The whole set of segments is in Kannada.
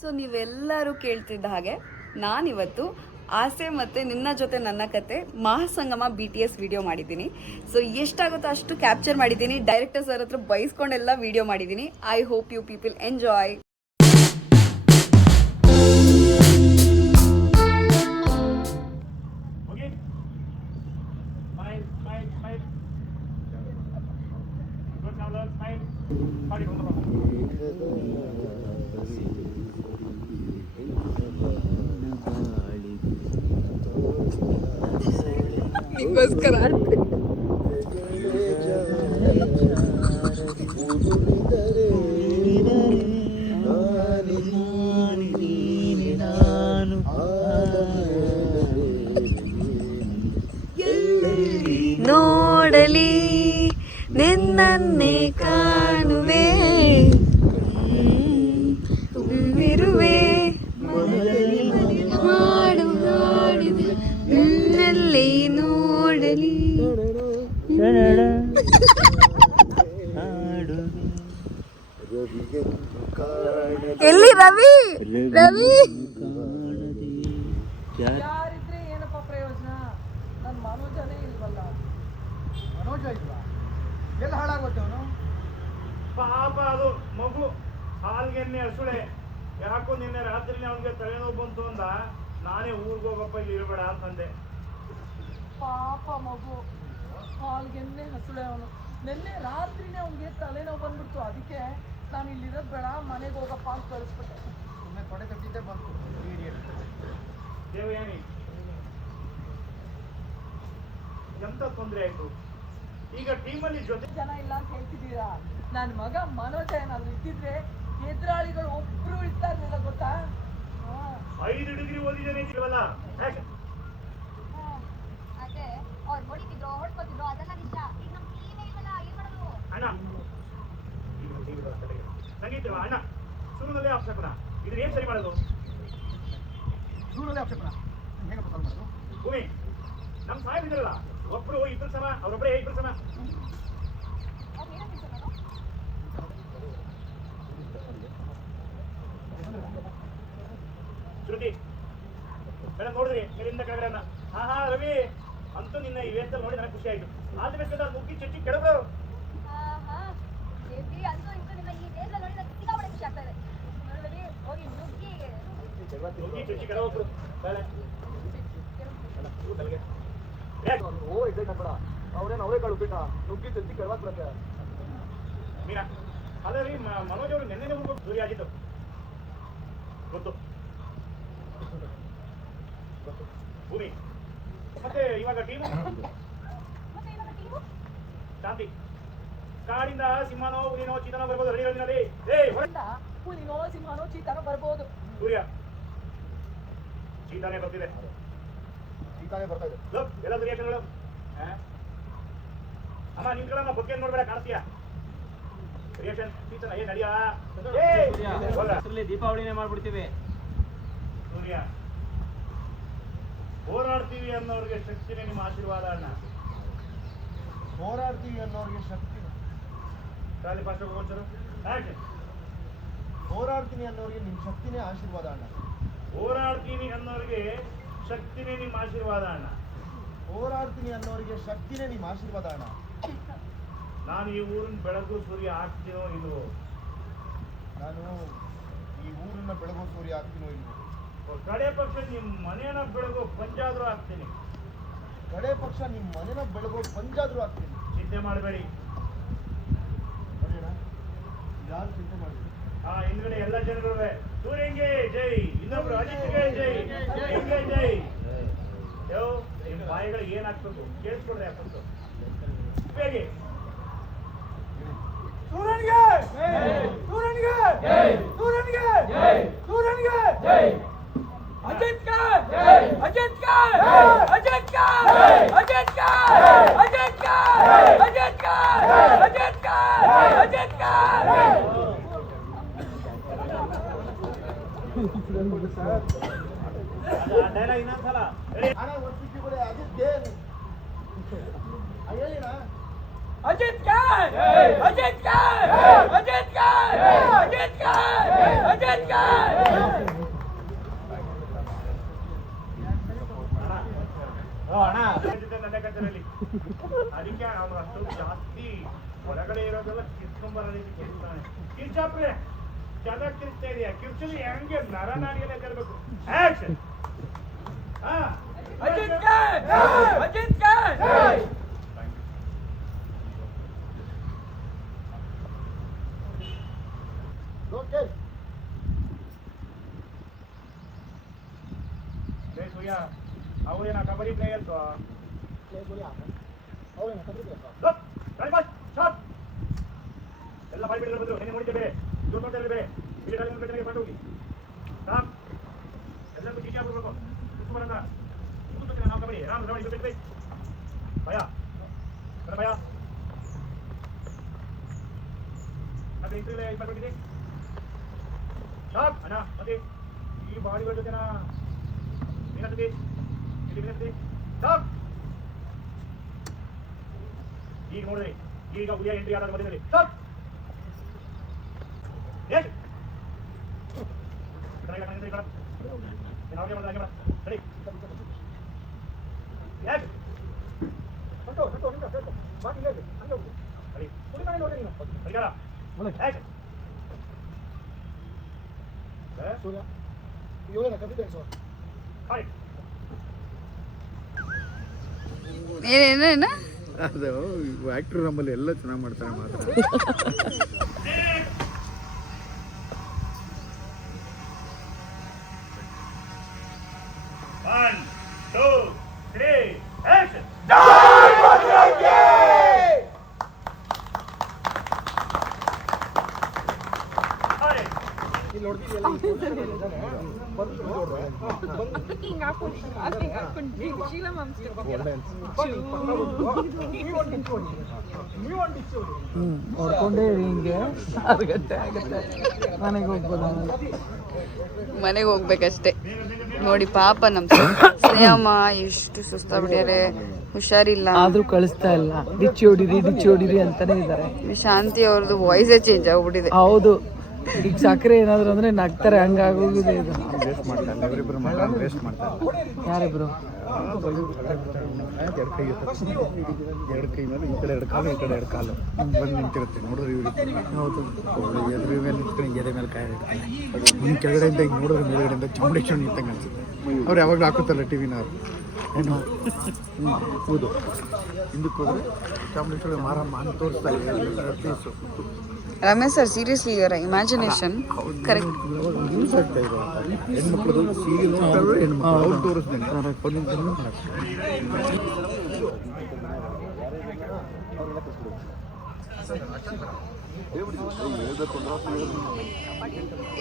ಸೊ ನೀವೆಲ್ಲರೂ ಕೇಳ್ತಿದ್ದ ಹಾಗೆ ನಾನಿವತ್ತು ಆಸೆ ಮತ್ತು ನಿನ್ನ ಜೊತೆ ನನ್ನ ಕತೆ ಮಹಾಸಂಗಮ BTS ವಿಡಿಯೋ ಮಾಡಿದ್ದೀನಿ. ಸೊ ಎಷ್ಟಾಗುತ್ತೋ ಅಷ್ಟು ಕ್ಯಾಪ್ಚರ್ ಮಾಡಿದ್ದೀನಿ. ಡೈರೆಕ್ಟರ್ ಸರ್ ಹತ್ರ ಬೈಸ್ಕೊಂಡೆಲ್ಲ ವಿಡಿಯೋ ಮಾಡಿದ್ದೀನಿ. I hope you people enjoy. ನಿಗೋಸ್ಕರ ನೋಡಲಿ ನಿನ್ನನ್ನೇ ಕಾಣುವೆ ತುಂಬಿರುವೆ ಮಾಡು ಹಾಡಿದೆ ನಿನ್ನಲ್ಲಿ ನೋಡಲಿ. ಎಲ್ಲಿ ರವಿ ರವಿ ಯಾರಿದ್ರೆ ಏನಪ್ಪ ಪ್ರಯೋಜನ? ನನ್ನ ಮನೋಜನೇ ಇಲ್ವಲ್ಲ. ಮನೋಜ ಇಲ್ವಾ? ಎಲ್ಲ ಹಾಳಾಗುತ್ತೆ ಅವನು. ಪಾಪ ಅದು ಮಗು ಹಾಲ್ಗೆನ್ನೆ ಹಸುಳೆ. ಯಾಕೋ ನಿನ್ನೆ ರಾತ್ರಿ ಅವನಿಗೆ ತಲೆನೋವು ಬಂತು ಅಂದ. ನಾನೇ ಊರಿಗೆ ಹೋಗಪ್ಪ ಇಲ್ಲಿ ಇರಬೇಡ ಅಂತಂದೆ. ಪಾಪ ಮಗು ಹಾಲ್ಗೆನ್ನೆ ಹಸುಳೆ ಅವನು. ನಿನ್ನೆ ರಾತ್ರಿನೇ ಅವನಿಗೆ ತಲೆನೋವು ಬಂದ್ಬಿಡ್ತು. ಅದಕ್ಕೆ ನಾನು ಇಲ್ಲಿರೋದು ಬೇಡ, ಮನೆಗೆ ಹೋಗಪ್ಪ ಅಂತ ಕಳಿಸ್ಬಿಟ್ಟೆ. ಸುಮ್ಮನೆ ತೊಡೆ ತಟ್ಟಿದ್ದೆ ಬಂತು. ದೇವಯಾನಿ, ಎಂತ ತೊಂದರೆ ಆಯ್ತು? ಈಗ ಟೀಮಲ್ಲಿ ಜೊತೆ ಜನ ಇಲ್ಲ ಅಂತ ಹೇಳ್ತಿದ್ದೀರಾ? ನನ್ನ ಮಗ ಮನೋಜ ಏನಾದ್ರು ಇದ್ದಿದ್ರೆ ಎದುರಾಳಿಗಳು ಒಬ್ರು ಇರ್ತಾ ಇರ್ಲಿಲ್ಲ ಗೊತ್ತಾ? 5 ಡಿಗ್ರಿ ಓದಿದ್ದೇನೆ ಇಲ್ವಲ್ಲ. ಯಾಕೆ ಅದೇ ಅವ್ರು ಹೊಡಿತಿದ್ರು ಹೊಡ್ಕೋತಿದ್ರು ಅದೆಲ್ಲ ನಿಜ. ಈಗ ನಮ್ ಟೀಮೇ ಇಲ್ವಲ್ಲ, ಏನ್ ಮಾಡೋದು? ಅಣ್ಣ ಸಂಗೀತ ಅಣ್ಣ ಶುರುನಲ್ಲೇ ಅಪ್ಸಕಣ. ಇದನ್ನ ಏನ್ ಸರಿ ಮಾಡೋದು? ದೂರಲ್ಲೇ ಅವಶ್ಯಕ ಹೇಗಪ್ಪ ಕಾಲ್ ಮಾಡೋದು? ಭೂಮಿ ನಮ್ ಸಾಹೇಬ್ ಇದ್ರಲ್ಲ, ಒಬ್ರು ಇಬ್ಬರು ಸಮ, ಅವ್ರೊಬ್ಬರೇ ಇಬ್ಬರು ಸಮ. ಅವ್ರು ಏನಂತ ನಾನು ಶ್ರುತಿ ಮೇಡಮ್ ನೋಡಿದ್ರಿ ಮೇಲಿಂದ ಕೆಳಗಡೆನ? ಹಾ ರವಿ ಅಂತೂ ನಿನ್ನ ಈ ವೇಷದಲ್ಲಿ ನೋಡಿ ನನಗೆ ಖುಷಿ ಆಯ್ತು. ಆದ್ರೆ ಬೇಕಾದ್ರೆ ಮುಗ್ಗಿ ಚಚ್ಚಿ ಕೆಡಬರು. ಬೇಬಿ ಅಂತೂ ಇಂತೂ ನಿಮ್ಮ ಈ ದೇಶದಲ್ಲಿ ನೋಡಿ ನನಗೆ ಸಿಕ್ಕಾಪಟ್ಟೆ ಖುಷಿ ಆಗ್ತಾ ಇದೆ. ನೋಡ್ಬೇಡಿ ಹೋಗಿ ನುಗ್ಗಿ ಮುಗ್ಗಿ ಚಚ್ಚಿ ಕೆಡಬೇಕು. ಬೇಡ ಓ ಇದೆ ಕಬ್ಬಡ ಅವ್ರೇನು ಅವರೇ ಕಾಳು ಬಿಟ್ಟ ನುಗ್ಗಿ ತೆತ್ತಿ ಕೆಳಗೆ ಬರುತ್ತೆ. ಮೀನಾ ಅದೇ ರೀ ಮನೋಜ್ ಅವರು ನೆನ್ನೆ ಹೋಗ್ಬೇಕು ದೂರಿ ಆಗಿದ್ದು ಗೊತ್ತು. ಭೂಮಿ ಮತ್ತೆ ಇವಾಗ ಟೀಮು ಮತ್ತೆ ಇವಾಗ ಟೀಮು ಶಾಂತಿ. ಕಾಡಿಂದ ಸಿಂಹನೋ ಹುಲಿನೋ ಚೀತನೋ ಬರ್ಬೋದು. ರೆಡಿ ರೆಡಿನಲ್ಲಿ ಏ ಅಂತ ಹುಲಿನೋ ಸಿಂಹನೋ ಚೀತಾನೋ ಬರ್ಬೋದು. ಸೂರ್ಯ ಚೀತಾನೇ ಬರ್ತಿದೆ. ಚೀತಾನೇ ಬರ್ತಾ ಇದೆ. ಎಲ್ಲ ರಿಯಾಕ್ಷನ್ಗಳು ಅಮ್ಮ ನಿಮ್ ಕಡೆ ಬಗ್ಗೆ ನೋಡ್ಬೇಡ, ಕಾಣಿಸ್ತೀಯ ರಿಯಾಕ್ಷನ್. ಚೀತನ ಏನ್ ನಡಿಯಾ ದೀಪಾವಳಿನೇ ಮಾಡ್ಬಿಡ್ತೀವಿ. ಸೂರ್ಯ ಹೋರಾಡ್ತೀವಿ ಅನ್ನೋರಿಗೆ ಶಕ್ತಿನೇ ನಿಮ್ಮ ಆಶೀರ್ವಾದ ಅಣ್ಣ. ಹೋರಾಡ್ತೀವಿ ಅನ್ನೋರಿಗೆ ಶಕ್ತಿ. ಶಾಲೆ ಪಾಠ ಹೋಗ್ತಾರೆ. ಹೋರಾಡ್ತೀನಿ ಅನ್ನೋರಿಗೆ ನಿಮ್ಮ ಶಕ್ತಿನೇ ಆಶೀರ್ವಾದ ಅಣ್ಣ. ಹೋರಾಡ್ತೀನಿ ಅನ್ನೋರಿಗೆ ಶಕ್ತಿನೇ ನಿಮ್ಮ ಆಶೀರ್ವಾದ ಅಣ್ಣ. ಹೋರಾಡ್ತೀನಿ ಅನ್ನೋರಿಗೆ ಶಕ್ತಿನೇ ನಿಮ್ಮ ಆಶೀರ್ವಾದ ಅಣ್ಣ. ನಾನು ಈ ಊರಿನ ಬೆಳಕು ಸೂರ್ಯ ಆಗ್ತೀನೋ ಇಲ್ವೋ? ನಾನು ಈ ಊರನ್ನ ಬೆಳಗೋ ಸೂರ್ಯ ಆಗ್ತೀನೋ ಇಲ್ವೋ? ಕಡೆ ಪಕ್ಷ ನಿಮ್ಮ ಮನೇನ ಬೆಳಗೋ ಪಂಚಾದ್ರೂ ಆಗ್ತೀನಿ. ಕಡೆ ಪಕ್ಷ ನಿಮ್ಮ ಮನೆನ ಬೆಳಗೋ ಪಂಜಾದ್ರೂ ಆಗ್ತೀನಿ. ಚಿಂತೆ ಮಾಡಬೇಡಿ. ನೋಡೋಣ, ಯಾರು ಚಿಂತೆ ಮಾಡಿ. ಆ ಹಿಂದ್ಗಡೆ ಎಲ್ಲ ಜನಗಳು ಸೂರ್ಯಂಗೆ ಜೈ, ಇನ್ನೊಬ್ರು ಅಜಿತ್ಗೆ ಜೈ, ಸೂರ್ಯಂಗೆ ಜೈ. ಯೋ ನಿಮ್ಮ ಬಾಯಿಗಳು ಏನಾಗ್ಬೇಕು ಕೇಳಿಸ್ಕೊಡ್ರಿ. ಅಪ್ಪಂತು ಬೇಗ ಸೂರ್ಯನಿಗೆ ಸೂರ್ಯನಿಗೆ ಸೂರ್ಯನಿಗೆ ಸೂರ್ಯನಿಗೆ ಅಜಿತ್ ಕಾ ಅಜಿತ್ ಕಾ ಅಜಿತ್ ಕಾ ಅಜಿತ್ ಕಾ ಅಜಿತ್ ಕಾ ಅಜಿತ್ ಕಾ ಅಜಿತ್ ಕಾ ಅಜಿತ್ ಕಾ. ಡೈಲಾಗ್ ಇನ್ನೊಂದ್ಸಲ ಹಣ ಒತ್ತಿಗೆ ಅಜಿತ್ ಹೇಳಿನ ಅಜಿತ್ ಕಾಯ್ ಅಜಿತ್ ಕಾಯ್ ಅಜಿತ್ ಕಾಯ್ ಅಜಿತ್ ಕಾಯ್ ಅಜಿತ್ ಕಾಯ್. ನನ್ನ ಕಥೆಯಲ್ಲಿ ಅದಕ್ಕೆ ಅವನು ಅಷ್ಟು ಜಾಸ್ತಿ ಹೊರಗಡೆ ಇರೋದೆಲ್ಲ ಕಿತ್ಕೊಂಬರೋದಕ್ಕೆ ಕಿರ್ತಾನೆ. ಕಿರ್ಚಾಪ್ರೆ ಚೆನ್ನಾಗಿ ಕಿರ್ತಾ ಇದೆಯಾ? ಕಿರ್ಚಲಿ ಹೆಂಗೆ ನರನಾಡಿಯಲ್ಲೇ ತರಬೇಕು. ಆಕ್ಷನ್. ಅಜಿತ್ ಕಾಯ್ ಅಜಿತ್ ಕಾಯ್. ಅವ್ರೇನ ಕಬಡ್ಡಿ ಪ್ಲೇಯರ್ಸ್ ಎಲ್ಲ ಬಾಯ್ ಬಿಡಿದ್ರೆ ಬಂದ್ರು. ಮುಡಿತೆ ಬೇರೆ ಜೋತೋಟಲ್ಲಿ ಬೇರೆ ಇಲ್ಲಿ ಬೆಟ್ಟನಿಗೆ ಬಂದು ಹೋಗಿ ಎಲ್ಲರಿಗೂ ಟೀಚರ್ ಆಗ್ಬಿಡ್ಬೇಕು. ಬರಂಗ ನಾವು ಕಬಡ್ಡಿ ರಾಮ್ ರಮಣಿ ಬಿಟ್ಟು ಭಯ ಭಯ ಅದೇ ಇಂಟ್ರಿ ಇಪ್ಪತ್ತಿದೆ ಶಾಪ್ ಅಣ್ಣ. ಮತ್ತೆ ಈ ಬಾಡಿಗಳ ಜೊತೆನ ವಿನಂತಿ ಇಲ್ಲಿ ವಿನಂತಿ ಶಾಪ್. ಈಗ ನೋಡ್ರಿ, ಈಗ ಉದಯ ಎಂಟ್ರಿ ಆದ ಮಧ್ಯದಲ್ಲಿ ಶಾಪ್. ಏನೇನ ಅದು ಆಕ್ಟರ್ ನಮ್ಮಲ್ಲಿ ಎಲ್ಲ ಚೆನ್ನಾಗಿ ಮಾಡ್ತಾರೆ ಮಾತ್ರ. One, two, three, action! ಹೊಡ್ಕೊಂಡೇ ಹಿಂಗೆ 6 ಗಂಟೆ ಆಗುತ್ತೆ ಮನೆಗೆ ಹೋಗ್ಬೋದು. ಮನೆಗೆ ಹೋಗ್ಬೇಕಷ್ಟೇ. ನೋಡಿ ಪಾಪ ನಮ್ ಸ್ನೇಹಮ್ಮ ಎಷ್ಟು ಸುಸ್ತಾಗ್ಬಿಟ್ಟಾರೆ, ಹುಷಾರಿಲ್ಲ. ಆದ್ರೂ ಕಳಿಸ್ತಾ ಇಲ್ಲ. ಡಿಚ್ಚಿ ಹೊಡಿರಿ ಅಂತಾನೆ ಇದ್ದಾರೆ. ಶಾಂತಿ ಅವ್ರದ್ದು ವಾಯ್ಸೇ ಚೇಂಜ್ ಆಗ್ಬಿಟ್ಟಿದೆ. ಹೌದು, ಈಗ ಸಕ್ಕರೆ ಏನಾದ್ರು ಅಂದ್ರೆ ನಗ್ತಾರೆ, ಹಂಗಾಗೋಗಿದೆ ಇದು. ವೇಸ್ಟ್ ಮಾಡ್ತಾರೆ, ಅವರಿಬ್ಬರು ಮಾತ್ರ ವೇಸ್ಟ್ ಮಾಡ್ತಾರೆ. ಯಾರಿಬ್ರು? ಎರಡು ಕೈ ಎರಡು ಕೈ ಮೇಲೆ ಈ ಕಡೆ ಎರಡು ಕಾಲು, ಈ ಕಡೆ ಎರಡು ಕಾಲು ಬಂದು ನಿಂತಿರುತ್ತೆ. ನೋಡಿದ್ರೆ ಇವ್ರು ಹೌದು ಎದುರು ಮೇಲೆ ನಿಂತ್ಕೊಂಡು ಎದೆ ಮೇಲೆ ಕಾಯಿ ಇಡ್ತಾರೆ. ನಿಮ್ಮ ಕೆಳಗಡೆಯಿಂದ ಈಗ ನೋಡಿದ್ರೆ ಮೇಲ್ಗಡೆಯಿಂದ ಚಾಮುಂಡೇಶ್ವರಿ ನಿಂತಂಗೆ ಅನ್ಸುತ್ತೆ. ಅವ್ರು ಯಾವಾಗಲೂ ಹಾಕುತ್ತಲ್ಲ ಟಿವಿನವ್ರು ಏನು ಹೌದು. ಹಿಂದಕ್ಕೆ ಹೋದ್ರೆ ಚಾಮುಂಡೇಶ್ವರಿ ಮಾರಮ್ಮ ಅಂತ ತೋರಿಸ್ತಾ ಪೀಸು. ರಮೇಶ್ ಸರ್ ಸೀರಿಯಸ್ಲಿ ಇವರ ಇಮ್ಯಾಜಿನೇಷನ್ ಕರೆಕ್ಟ್. ಯೂಸ್ ಆಗ್ತಾ ಇರೋ ಹೆಣ್ಮಕ್ಳದು ಸೀರಿಯಲ್ ನೋಡ್ತಾರೆ, ಹೆಣ್ಮಕ್ಳು ಅವ್ರು ತೋರಿಸ್ದೇನೆ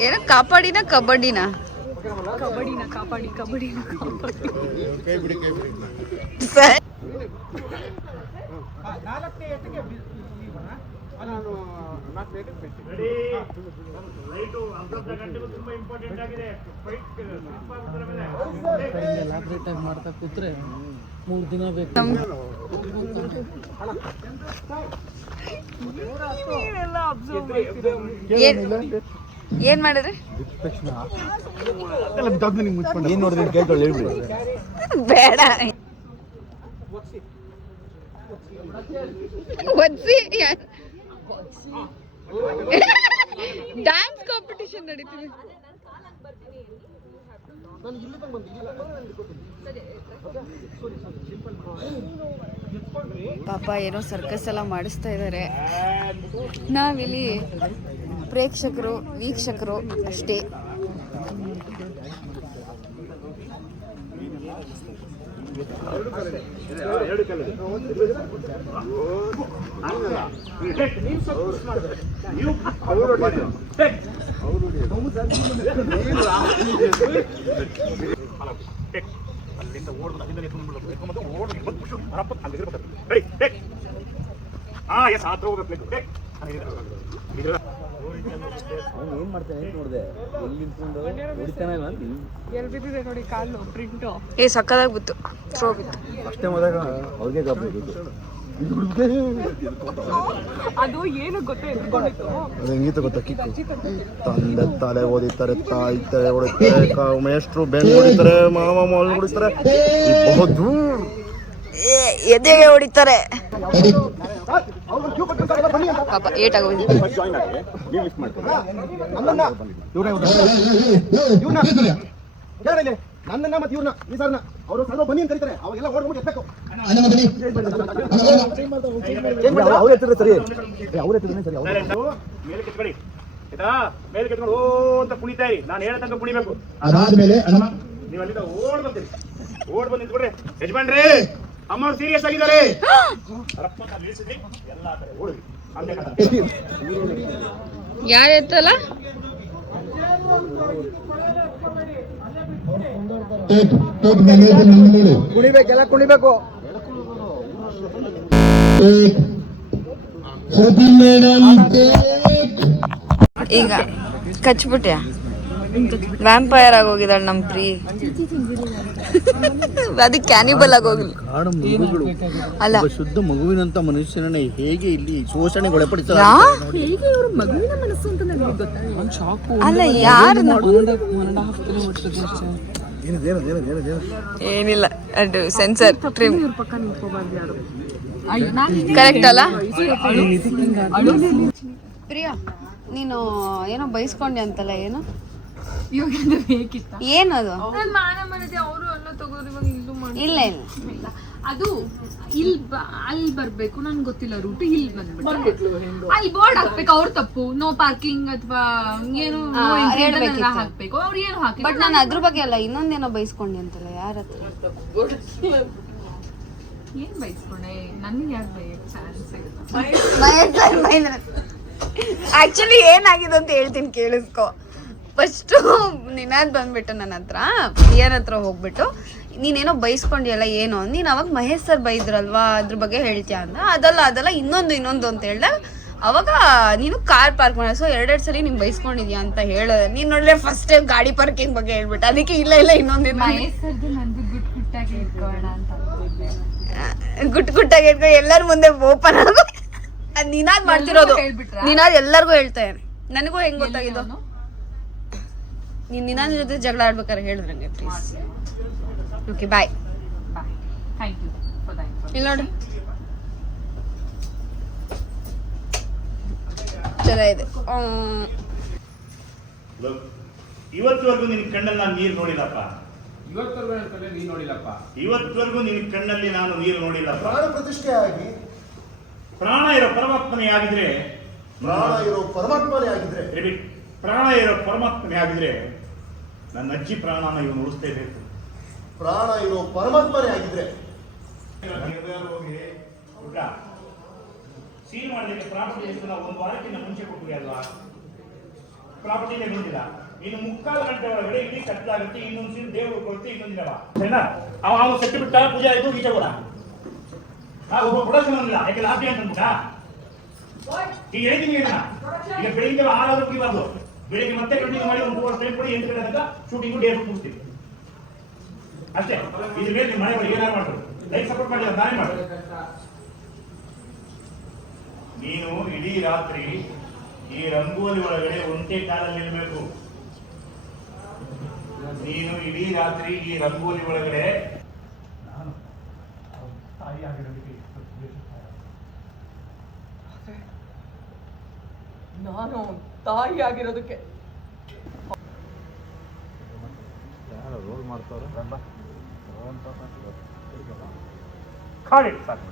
ಏನೋ ಕಾಪಾಡಿನ ಕಬಡ್ಡಿನ ಕೈ ಬಿಡಿ ಸರ್. ರೆಡಿ ರೈಟು ಅರ್ಧ ಗಂಟೆಗೂ ತುಂಬಾ ಇಂಪಾರ್ಟೆಂಟ್ ಆಗಿದೆ. ಫೈಟ್ ಲ್ಯಾಬ್ರೇಟ್ ಆಗಿ ಮಾಡ್ತಾ ಕೂತ್ರೆ 3 ದಿನ ಬೇಕು. ಏನ್ ಮಾಡಿದ್ರೆ ಏನ್ ನೋಡಿದ್ರೆ ಕೇಳ್ಕೊಳ್ಳಿ ಹೇಳ್ಬಿಡಿ. ಬೇಡ ಒದ್ಸಿ ಡ್ಯಾನ್ಸ್ ಕಾಂಪಿಟಿಷನ್ ನಡೀತಿದೆ. ಪಾಪ ಏನೋ ಸರ್ಕಸ್ ಎಲ್ಲ ಮಾಡಿಸ್ತಾ ಇದ್ದಾರೆ. ನಾವಿಲ್ಲಿ ಪ್ರೇಕ್ಷಕರು, ವೀಕ್ಷಕರು ಅಷ್ಟೇ. ಅಲ್ಲಿಂದ ಓಡ್ದು ಅಲ್ಲಿಂದ ಎಸ್ ಹತ್ರ ಹೋಗ್ಬೇಕು. ಏನ್ ಮಾಡ್ತಾನೆ ಅಂತ ನೋಡಿದೆ, ಎಲ್ಲಿ ನಿಂತ್ಕೊಂಡು ಹೊಡಿತಾನೆ ಇಲ್ಲ ಅಂತ. ಎಲ್ಲಿ ಬಿದ್ದಿದೆ ನೋಡಿ ಕಾಲು ಪ್ರಿಂಟು. ಏ ಸಕ್ಕದಾಗಿ ಬಿತ್ತು, ಥ್ರೋ ಬಿತ್ತು. ಅಷ್ಟೇ ಹೋದಾಗ ಅವ್ರಿಗೆ ಗಾಬರಿ. ಅದು ಏನು ಗೊತ್ತೇ ಎತ್ಕೊಂಡಿತ್ತು. ಅದು ಹೆಂಗಿತ್ತು ಗೊತ್ತಾ ಕಿಕ್ಕು? ತಂದೆ ತಲೆ ಓದಿತಾರೆ, ತಾಯಿ ತಲೆ ಹೊಡಿತಾರೆ, ಮೇಷ್ಟ್ರು ಬೆನ್ನು ಹೊಡಿತಾರೆ, ಮಾಮ ಮಾಲ್ ಹೊಡಿತಾರೆ, ಬಹುದು ಎದೆಗೆ ಹೊಡಿತಾರೆ ಪಾಪ ಏಟ್ ಆಗೋಗಿದೆ. ನನ್ನನ್ನ ಮತ್ತೆ ಇವ್ರನ್ನ ಈ ಸರ್ನ ಅವರು ಸರ್ವ ಬನ್ನಿ ಅಂತ ಕರೀತಾರೆ, ಅವಾಗೆಲ್ಲ ಓಡ್ಬಿಟ್ಟು ಎತ್ತಬೇಕು. ಅವ್ರು ಎತ್ತಿದ್ರೆ ಸರಿ, ಅವ್ರು ಎತ್ತಿದ್ರೆ ಸರಿ. ಮೇಲೆ ಕೆತ್ಕೊಳ್ಳಿ ಆಯ್ತಾ, ಮೇಲೆ ಕೆತ್ಕೊಂಡು ಓ ಅಂತ ಕುಣಿತಾ ಇರಿ, ನಾನು ಹೇಳ ತನಕ ಕುಣಿಬೇಕು. ಅದಾದ್ಮೇಲೆ ನೀವು ಅಲ್ಲಿಂದ ಓಡ್ ಬಂದಿರಿ, ಓಡ್ ಬಂದು ನಿಂತ್ಕೊಡ್ರಿ. ಯಜಮಾನ್ರಿ ಅಮ್ಮ ಸೀರಿಯಸ್ ಆಗಿದ್ದಾರೆ, ಎಲ್ಲ ಕಡೆ ಓಡಿ ಯಾರು ಎತ್ತಲ್ಲ ಕುಣಿಬೇಕೆಲ್ಲ ಕುಣಿಬೇಕು. ಈಗ ಕಚ್ಬಿಟ್ಯಾ? ವ್ಯಾಂಪೈರ್ ಆಗೋಗಿದ್ದಾಳೆ ನಮ್ ಪ್ರೀ. ಅದಕ್ಕೆ ಕ್ಯಾನಿಬಲ್ ಆಗೋಗಿಲ್ಲ. ಕಾಡು ಮಗುಗಳು ಅಲ್ಲ ಶುದ್ಧ ಮಗುವಿನಂತ ಮನುಷ್ಯನನ್ನ ಹೇಗೆ ಇಲ್ಲಿ ಶೋಷಣೆಗೊಳಪಡಿಸ ಅಲ್ಲ ಯಾರು ಏನಿಲ್ಲ, ಅದು ಸೆನ್ಸರ್ ಟ್ರಿಮ್ ಕರೆಕ್ಟ್ ಅಲ್ಲ? ಪ್ರಿಯಾ ನೀನು ಏನೋ ಬೈಸ್ಕೊಂಡೆ ಅಂತಲ್ಲ, ಏನು ಏನದು? ಇಲ್ಲ ಇಲ್ಲ ಅದು ಅಲ್ಲಿ ಬರ್ಬೇಕು, ನನ್ಗೆ ಗೊತ್ತಿಲ್ಲ ರೂಟ್. ಇಲ್ಲಿ ಬಂದ್ಬಿಟ್ಟು ಅಲ್ಲಿ ಬೋರ್ಡ್ ಹಾಕ್ಬೇಕು, ಅವ್ರ ತಪ್ಪು, ನೋ ಪಾರ್ಕಿಂಗ್ ಅಥವಾ ಏನು ಹಾಕ್ಬೇಕು, ಅವ್ರು ಏನು ಹಾಕಿ. ಬಟ್ ನಾನು ಅದ್ರ ಬಗ್ಗೆ ಅಲ್ಲ, ಇನ್ನೊಂದೇನೋ ಬೈಸ್ಕೊಂಡೆ ಅಂತಲ್ಲ, ಯಾರ ಹತ್ರ? ಏನ್ ಬೈಸ್ಕೊಂಡೆ? ನನ್ಗೆ ಯಾರು ಬೈಯಕ್ ಚಾನ್ಸ್ ಇಲ್ಲ. ಆಕ್ಚುಲಿ ಏನಾಗಿದೆ ಅಂತ ಹೇಳ್ತೀನಿ ಕೇಳಿಸ್ಕೊ. ಫಸ್ಟು ನಿನಾದ್ ಬಂದ್ಬಿಟ್ಟು ನನ್ನ ಹತ್ರ ಏನ್ ಹತ್ರ ಹೋಗ್ಬಿಟ್ಟು ನೀನೇನೋ ಬೈಸ್ಕೊಂಡಿಯಲ್ಲ ಏನು, ನೀನು ಅವಾಗ ಮಹೇಶ್ ಸರ್ ಬೈದ್ರಲ್ವಾ ಅದ್ರ ಬಗ್ಗೆ ಹೇಳ್ತೀಯ ಅಂದ. ಅದಲ್ಲ ಇನ್ನೊಂದು ಅಂತ ಹೇಳ್ದೆ. ಅವಾಗ ನೀನು ಕಾರ್ ಪಾರ್ಕ್ ಮಾಡ, ಸೊ 2 ಸಲ ನೀನು ಬೈಸ್ಕೊಂಡಿದ್ಯಾ ಅಂತ ಹೇಳಿದೆ. ನೀನು ನೋಡ್ಲೆ ಫಸ್ಟ್ ಟೈಮ್ ಗಾಡಿ ಪಾರ್ಕಿಂಗ್ ಬಗ್ಗೆ ಹೇಳ್ಬಿಟ್ಟು, ಅದಕ್ಕೆ ಇಲ್ಲ ಇನ್ನೊಂದಿನ ಗುಟ್ಟಾಗಿ ಇಟ್ಕೊ ಎಲ್ಲರ ಮುಂದೆ ಓಪನ್ ಆಗೋ. ಅದ್ ನೀನಾದ್ ಮಾಡ್ತಿರೋದು, ನೀನಾದ್ ಎಲ್ಲರಿಗೂ ಹೇಳ್ತಾ. ನನಗೂ ಹೆಂಗ್ ಗೊತ್ತಾಗಿದ್ದು? ನೀನ್ ನಿನ್ನ ಜೊತೆ ಜಗಳ ಆಡ್ಬೇಕಾದ್ರೆ ಹೇಳಿದ್ರಂಗೆ ಪ್ಲೀಸ್. Okay bye. ಇಲ್ಲ ನೋಡಿ ಚೆನ್ನಾಗಿದೆ. ಇವತ್ತುವರೆಗೂ ನಿನ್ ಕಣ್ಣಲ್ಲಿ ನಾನು ನೀರು ನೋಡಿಲ್ಲಪ್ಪ. ಇವತ್ತುವರೆಗೂ ನಿನ್ ಕಣ್ಣಲ್ಲಿ ನಾನು ನೀರು ನೋಡಿಲ್ಲಪ್ಪ. ಪ್ರಾಣ ಪ್ರತಿಷ್ಠೆ ಆಗಿ ಪ್ರಾಣ ಇರೋ ಪರಮಾತ್ಮನೇ ಆಗಿದ್ರೆ, ಪ್ರಾಣ ಇರೋ ಪರಮಾತ್ಮನೇ ಆಗಿದ್ರೆ, ಪ್ರಾಣ ಇರೋ ಪರಮಾತ್ಮನೇ ಆಗಿದ್ರೆ ನನ್ನ ಅಜ್ಜಿ ಪ್ರಾಣನ ಇವನು ಉಳಿಸ್ತಾ ಬೇಕು. ಪ್ರಾಣ ಇರೋ ಪರಮಾತ್ಮನೇ ಆಗಿದ್ರೆ ಹೋಗಿ ಸೀಲ್ ಮಾಡಲಿಕ್ಕೆ ಪ್ರಾಪರ್ಟಿ ಎಷ್ಟು ನಾವು 1 ವಾರಕ್ಕಿಂತ ಮುಂಚೆ ಕೊಟ್ಟಿವಿ ಅಲ್ವಾ? ಪ್ರಾಪರ್ಟಿನೇ ಬಂದಿಲ್ಲ, ಇನ್ನು 3/4 ಗಂಟೆ ಒಳಗಡೆ ಇಲ್ಲಿ ಕತ್ತಲಾಗುತ್ತೆ. ಇನ್ನೊಂದು ಸೀಲ್ ದೇವರು ಕೊಡ್ತೀವಿ, ಇನ್ನೊಂದು ದಿನವ ಸರಿನಾ? ಅವನು ಸೆಟ್ಟು ಬಿಟ್ಟ, ಪೂಜೆ ಆಯ್ತು, ಈಚೆ ಕೂಡ ಒಬ್ಬ ಕೊಡೋದಿಲ್ಲ. ಯಾಕೆ ಲಾಭಿ ಅಂತ ಅಂದ್ಬಿಟ್ಟ? ಈಗ ಹೇಳ್ತೀನಿ, ಈಗ ಬೆಳಿಗ್ಗೆ 6 ಮುಗಿಬಾರ್ದು, ಬೆಳಿಗ್ಗೆ ಮತ್ತೆ ಕಂಟಿನ್ಯೂ ಮಾಡಿ 1 ಅವರ್ ಟೈಮ್ ಕೊಡಿ. 8 ಗಂಟೆ ತನಕ ಶೂಟಿಂಗು ಡೇ ಮುಗಿಸ್ತೀವಿ ಅಷ್ಟೇ. ಇದ್ರ ಮೇಲೆ ನಿಮ್ಮ ಮನೆ ಏನಾರು ಮಾಡ್ಬೋದು, ಲೈಫ್ ಸಪೋರ್ಟ್ ಮಾಡಿ ನಾನೇ ಮಾಡಿ. ನೀನು ಇಡೀ ರಾತ್ರಿ ಈ ರಂಗೋಲಿ ಒಳಗಡೆ ಒಂಟೆ ಕಾಲಲ್ಲಿ ನಿಲ್ಬೇಕು. ನೀನು ಇಡೀ ರಾತ್ರಿ ಈ ರಂಗೋಲಿ ಒಳಗಡೆ ನಾನು ತಾಯಿ ಆಗಿರೋದಕ್ಕೆ ಕಾಡಿ ಸಾಕು.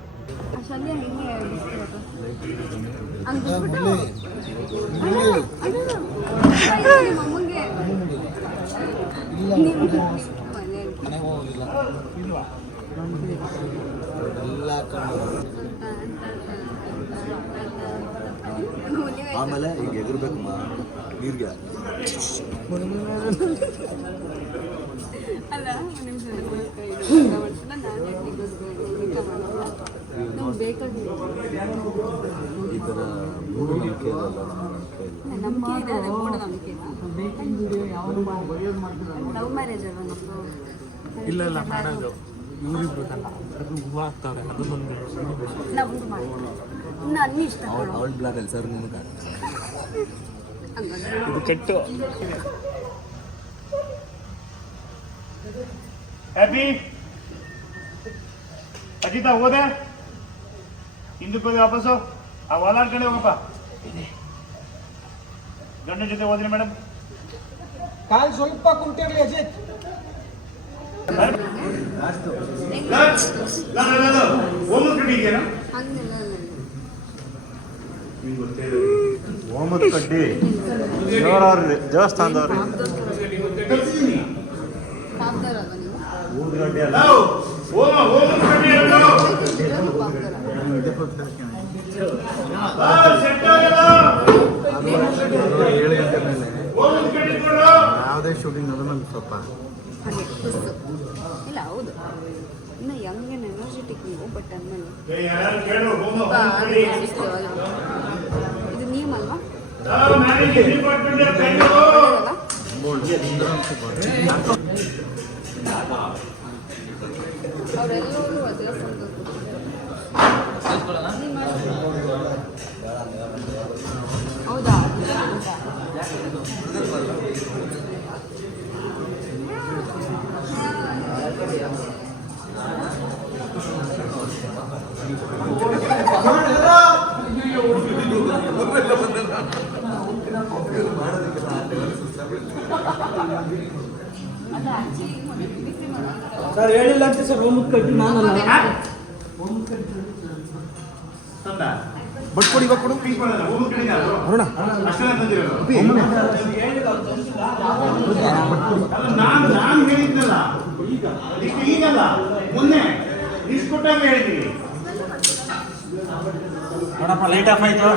ಆಮೇಲೆ ಈಗ ಎಗರ್ಬೇಕು ನೀರ್ಗೆ. ಈ ಥರ ಮೂಢನಂಬಿಕೆ ಲವ್ ಮ್ಯಾರೇಜ್ ಅಲ್ವಾ ನಮ್ದು? ಇಲ್ಲ ಮಾಡೋದು ಇವರಿಬ್ರದಲ್ಲ ಅದು ಹೂವು ಆಗ್ತಾವೆ ಅದು ಬಂದು ನಾವು ಮಾಡಿ ನನ್ನ ಇಷ್ಟ ಅವಳ ಬ್ಲಾಗ್ ಅಲ್ಲಿ ಸರ್ ನಿಮಗೆ ಇದು ಕೆಟ್ಟು ಹ್ಯಾಪಿ ಅಜಿತ ಹೋದೆ ಹಿಂದಕ್ಕೆ ಹೋಗಿ ವಾಪಸ್ಸು ಆ ವಾಲಾಡ್ ಕಡೆ ಹೋಗಪ್ಪ ಗಂಡನ ಜೊತೆ ಹೋದ್ರಿ ಮೇಡಮ್ ಕಾಲು ಸ್ವಲ್ಪ ಕುಂಟಿರ್ಲಿ ಅಜಿತ್ ಹೋಮದ ಕಡೆ ಇದೆಯಾ ಹೋಮದ ಕಡ್ಡಿ ದೇವರವ್ರಿ ದೇವಸ್ಥಾನದವ್ರಿ ಊದ್ಗಡ್ಡಿ ಅಲ್ಲ ಹೋಮದ ಕಡೆ ಸೆಟ್ ಆಗಲ್ಲ 7 ಗಂಟೆ ಮೇಲೆ ಹೋಮದ ಕಡೆ ಕೊಡು ಯಾವುದೇ ಶೂಟಿಂಗ್ ಅದು ನಮ್ಗೆ ಸ್ವಲ್ಪ ಇಲ್ಲ ಹೌದು ಇನ್ನು ಯಂಗ್ ಆ್ಯಂಡ್ ಎನರ್ಜೆಟಿಕ್ ನೀವು ಬಟ್ ಅಂದಮೇಲೆ ಯಾರು ಕೇಳು ಹೋಮದ ಕಡೆ ಇದು ನೀವಲ್ವಾ ಮ್ಯಾನೇಜಿಂಗ್ ಡಿಪಾರ್ಟ್ಮೆಂಟ್ ಕೈಗಳು ಅವರೆಲ್ಲರೂ ಅದೇ ಹೌದಾ ಸರ್ ಹೇಳಿಲ್ಲ ಅಂತ ಸರ್ ಹೋಮದ ಕಡ್ಡಿ ನಾನಲ್ಲ ಬಟ್ ಕೊಡಿ ಇವಾಗ ಕೊಡು ಅರುಣ ನಾನು ಹೇಳಿದ್ನಲ್ಲ ಈಗಲ್ಲ ಮೊನ್ನೆ ಇಷ್ಟು ಕೊಟ್ಟಾಗ ಹೇಳಿದ್ದೀನಿ ನೋಡಪ್ಪ ಲೈಟ್ ಆಫ್ ಆಯ್ತು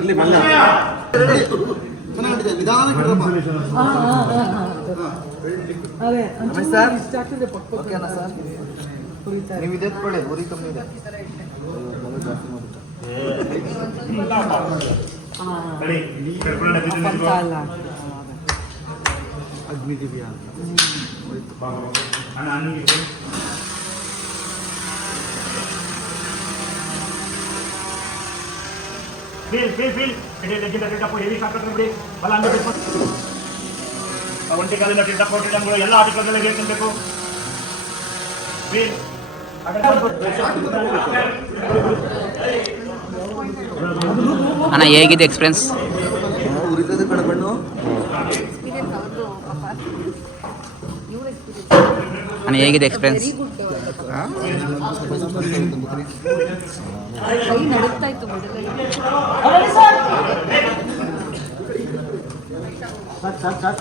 ಇಲ್ಲಿ ಮಲ್ಲ ಅದೇ ಸರ್ ಇಷ್ಟ ಆಗ್ತದೆ ಪಕ್ಕ ಓಕೆನಾ ಸರ್ ನೀವು ಇದೇ ಕೊಡಿ ಉರಿ ಕಮ್ಮಿ ಇದೆ ಅಗ್ನಿ ದಿವ್ಯ ಅಂತ ಒಂಟಿ ಕಾಲಿನ ಟಿಡ್ಡಪ್ಪ ಟಿಡ್ಡಂಗಳು ಎಲ್ಲ ಆಟಿಕೆಗಳಲ್ಲಿ ಹೇಳ್ಕೊಬೇಕು ಅಣ್ಣ ಹೇಗಿದೆ ಎಕ್ಸ್ಪೀರಿಯನ್ಸ್ ಉರಿತದೆ ಕಡೆ ಬಣ್ಣು ಎಕ್ಸ್ಪೀರಿಯನ್ಸ್ ಅವ್ರದ್ದು ಪಾಪ ಇವ್ರ ಎಕ್ಸ್ಪೀರಿಯನ್ಸ್ ಅಣ್ಣ ಹೇಗಿದೆ ಎಕ್ಸ್ಪೀರಿಯನ್ಸ್ ಕೈ ನಡುತ್ತಾ ಇತ್ತು ಮೊದಲೇ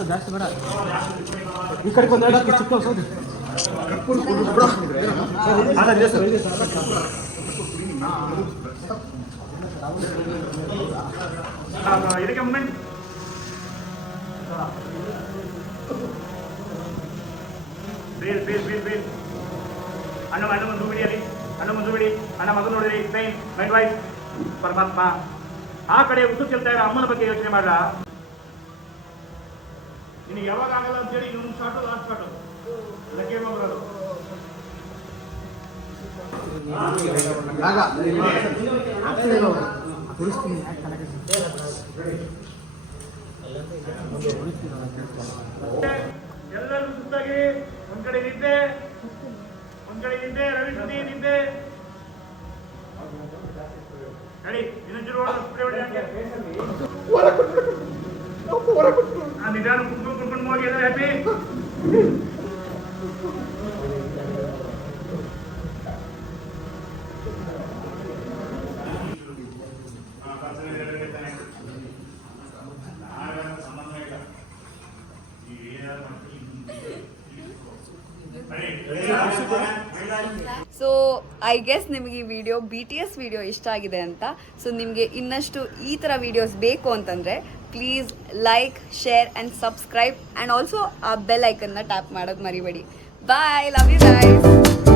ಜಾಸ್ತಿ ಬೇಡ ಈ ಕಡೆ ಬಂದ ಚಿಕ್ಕ ಸೌದಿ ಇದಕ್ಕೆ ಮೂಮೆಂಟ್ ಬೇಲ್ ಅಣ್ಣ ಮುಂದು ಬಿಡಿ ಅಣ್ಣ ಮುಂದು ಬಿಡಿ ಅಣ್ಣ ಮಗು ನೋಡಿರಿ ಟ್ರೈನ್ ಮೈಂಡ್ ವೈಸ್ ಪರಮಾತ್ಮ ಆ ಕಡೆ ಉತ್ತು ಚೆಲ್ತಾ ಇರೋ ಅಮ್ಮನ ಬಗ್ಗೆ ಯೋಚನೆ ಮಾಡ ನಿನಗೆ ಯಾವಾಗ ಆಗಲ್ಲ ಅಂತೇಳಿ ಇನ್ನೊಂದು ಶಾಟು ಲಾಸ್ಟ್ ಶಾಟು ಲಕ್ಕಿ ಬರೋದು ಎಲ್ಲರೂ ಸುತ್ತಾಗಿ ಒಂದ್ ಕಡೆ ನಿದ್ದೆ ರವಿ ಸುದ್ದಿ ನಿದ್ದೆ ಹೇಳಿ ಇನ್ನೊಂಚೂರು ನಿಧಾನ ಕುಂತ್ಕೊಂಡು ಹೋಗಿ ಎಲ್ಲ ಹ್ಯಾಪಿ ಸೊ ಐ ಗೆಸ್ ನಿಮಗೆ ಈ ವಿಡಿಯೋ BTS ವಿಡಿಯೋ ಇಷ್ಟ ಆಗಿದೆ ಅಂತ. ಸೊ ನಿಮಗೆ ಇನ್ನಷ್ಟು ಈ ಥರ ವಿಡಿಯೋಸ್ ಬೇಕು ಅಂತಂದರೆ please like, share and subscribe and also ಆ ಬೆಲ್ ಐಕನ್ನ ಟ್ಯಾಪ್ ಮಾಡೋದು ಮರಿಬೇಡಿ. ಬಾಯ್, ಲವ್ ಯು ಗೈಸ್.